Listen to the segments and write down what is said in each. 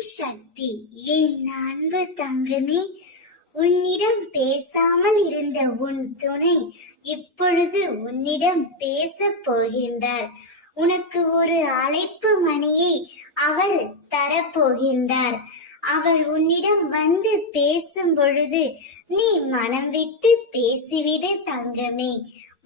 சக்தி. என் அன்பு தங்கமே, உன்னிடம் பேசாமல் இருந்த உன் துணை இப்பொழுது உன்னிடம் பேசப் போகின்றார். உனக்கு ஒரு அழைப்பு மணியை அவர் தரப்போகின்றார். அவர் உன்னிடம் வந்து பேசும் பொழுது நீ மனம் விட்டு பேசிவிடு தங்கமே.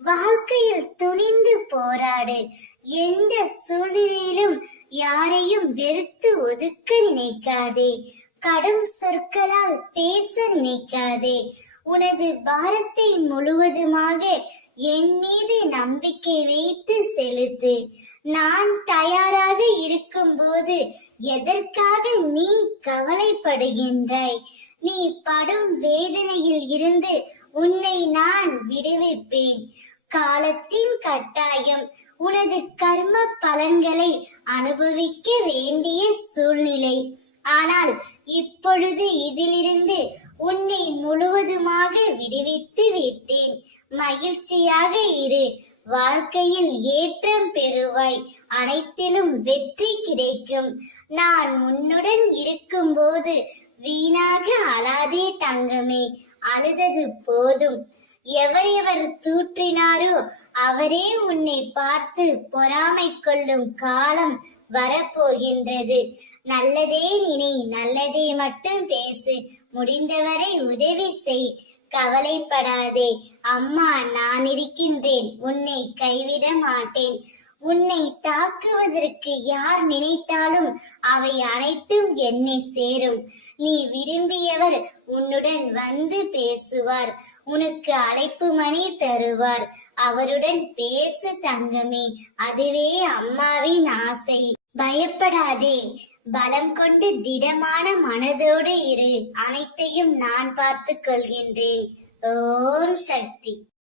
வாழ்க்கையில் துணிந்து போராடு. எந்த சூழ்நிலையிலும் யாரையும் வெறுத்து ஒதுக்க நினைக்காதே. கடும் சொற்களால் பேச நினைக்காதே. உனது பாரத்தை முழுவதுமாக என் மீது நம்பிக்கை வைத்து செலுத்து. நான் தயாராக இருக்கும்போது எதற்காக நீ கவலைப்படுகின்றாய்? நீ படும் வேதனையில் இருந்து உன்னை நான் விடுவிப்பேன். காலத்தின் கட்டாயம் உனது கர்ம பலன்களை அனுபவிக்க வேண்டிய சூழ்நிலை. ஆனால் இப்பொழுது இதிலிருந்து உன்னை முழுவதுமாக விடுவித்து விட்டேன். மகிழ்ச்சியாக இரு. வாழ்க்கையில் ஏற்றம் பெறுவாய். அனைத்திலும் வெற்றி கிடைக்கும். நான் உன்னுடன் இருக்கும்போது வீணாக அழாதே தங்கமே. அழுதது போதும். எவர் தூற்றினாரோ அவரே உன்னை பார்த்து பொறாமை கொள்ளும் காலம் வரப்போகின்றது. நல்லதே நினை, நல்லதே மட்டும் பேசு. முடிந்தவரை உதவி செய். கவலைப்படாதே. அம்மா நான் இருக்கின்றேன். உன்னை கைவிட மாட்டேன். உன்னை தாக்குவதற்கு யார் நினைத்தாலும் அவை அனைத்தும் என்னை சேரும். நீ விரும்பியவர் உன்னுடன் வந்து பேசுவார். உனக்கு அழைப்பு மணி தருவார். அவருடன் பேசு தங்கமே. அதுவே அம்மாவின் ஆசை. பயப்படாதே. பலம் கொண்டு திடமான மனதோடு இரு. அனைத்தையும் நான் பார்த்துக் கொள்கின்றேன். ஓம் சக்தி.